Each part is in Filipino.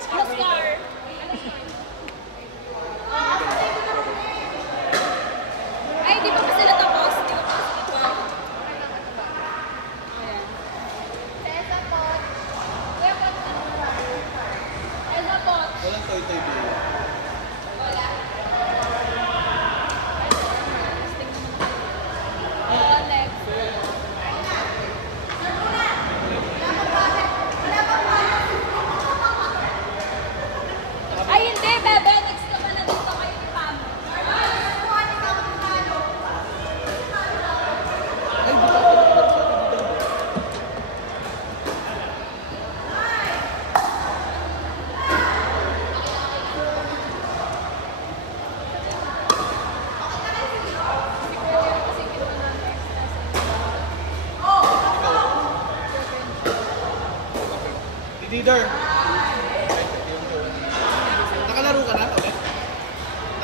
Star. Ay, di pa ba sila tapos? Di ba pa sila tapos? Ayan. Tessa pot. Kuya pot. Tessa pot. Walang toy-toy bill. Wala. Next. Ay, hindi, bebe. Next naman na dito kayo ni Pam. Ay, di ba? Kasi kinuha na next na Leader. Nakalaro ka na ulit?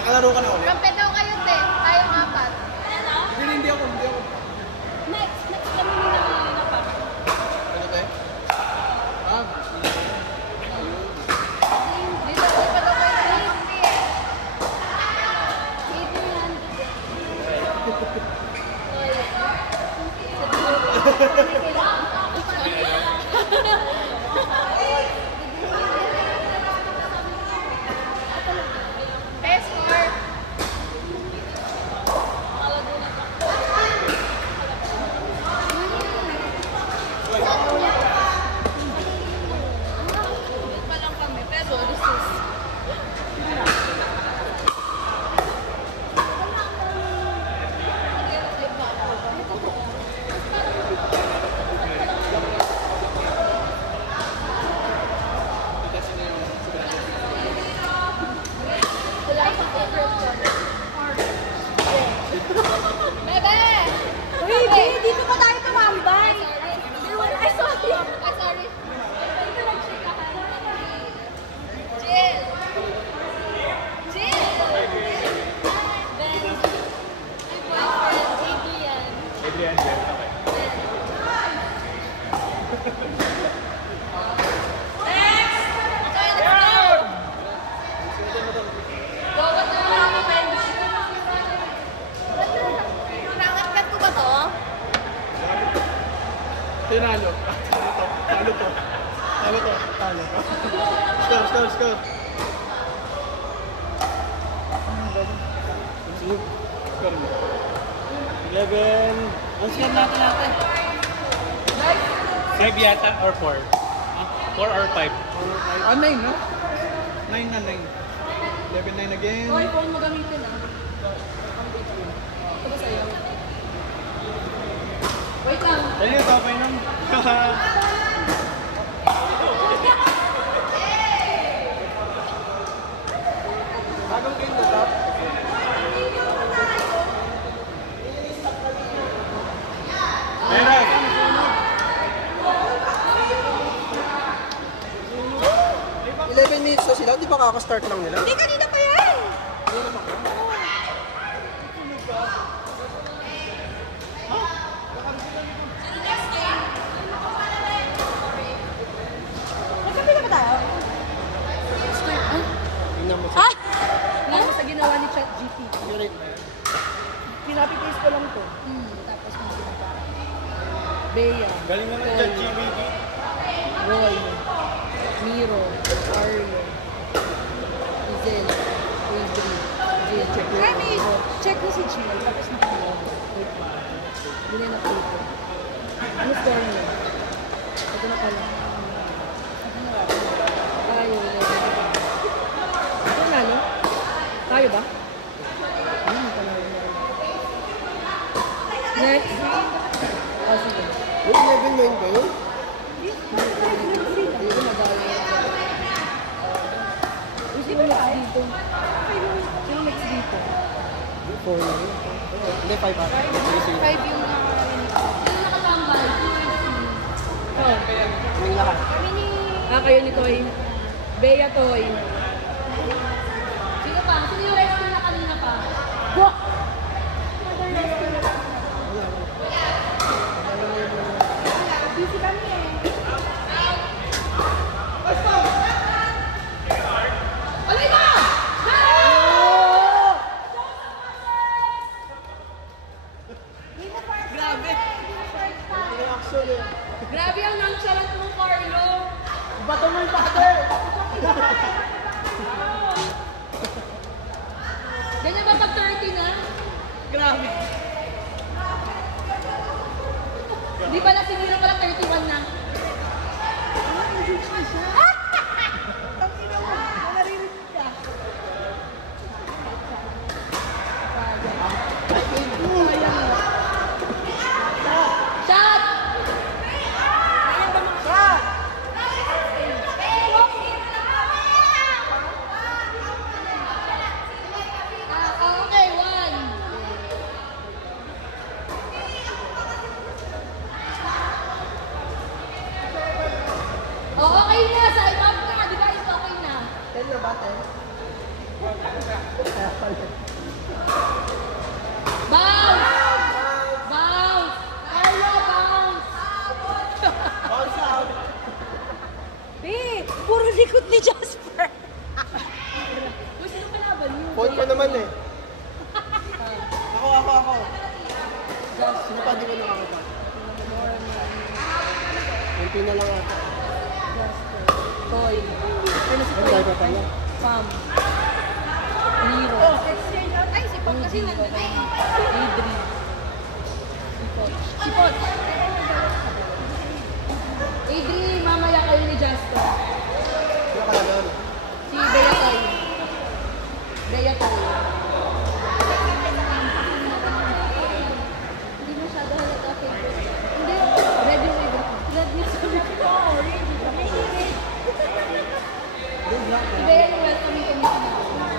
Nakalaro ka na ulit? Rampet daw kayo, te. Tayong apat. Ano? Hindi ako. Next kami nila kanina pa. Ano tayo? Ah, ayun. Dito po pa daw kayo. Bebe! Bebe! Dito pa tayo tumambay! Ay, sorry! Ay, sorry! Jill! Jill! Ben! My boyfriend, Adrian. Adrian, okay. Next! Okay, let's go! Go, ba't na lang ako, Ben? Nakakatkat ko ba to? Tinalo. Talo to. Score. Score mo. 11. Ang score natin. 5 yata or 4? 4 or 5? Ah, 9, no? 9 na 9. 11, 9 again. Hoy, phone mo gamitin ah. Ito ba sa'yo? Wait lang. Ayun, tapay nun. Bagong game na top. Meron. 11 minutes na sila, di ba kakastart lang nila? Hindi, kanina pa yan! Magkapila ba tayo? Tingnan mo Ha? Alam mo sa ginawa ni ChatGPT. Pinapipis ko lang to. Tapos may ginagawa. Bea, Galing naman dyan, GBD. Roy, Miro, Arlo, Izel, Adri, Jill. Kami! Check mo si Jill. Tapos nakita. Hindi na nakita. Ano score niya? Ito na pala. Tayo. Ito nalo? Tayo ba? Panalo. Next. Oh, sige. 11-9 ba yun? Hindi ko madali. Sino next dito? Sino next dito? 4 na yun. Hindi, 5 ata. 5 yung nakatambay. Oh. Kaming lahat. Kayo ni Toy. Bea Toy. Sino pa? Sino yung rescue na kanina pa? Busy kami eh. na ba, 10? Bounce! Bounce! Carlo, bounce! Bounce out. Puro likod ni Jasper. Gusto nyo kalaban yun. Point ko naman eh. Ako. Sino pa di ko nakakita? Kunti na lang ata. Jasper. Toy. Ano si Ang Toy? dahil pa pala. Pam. Nero. Ay, si Pam kasi nandun. Adri. Si Poch. Si Poch. Adri, mamaya kayo ni Jasper. Sino ka lang? Si Bea Toy. Bea Toy. Hindi masyado halata favorite. Hindi. Red yung favorite. Red yung sabi ko. Red. Good luck. Si Bea yung welcoming committee.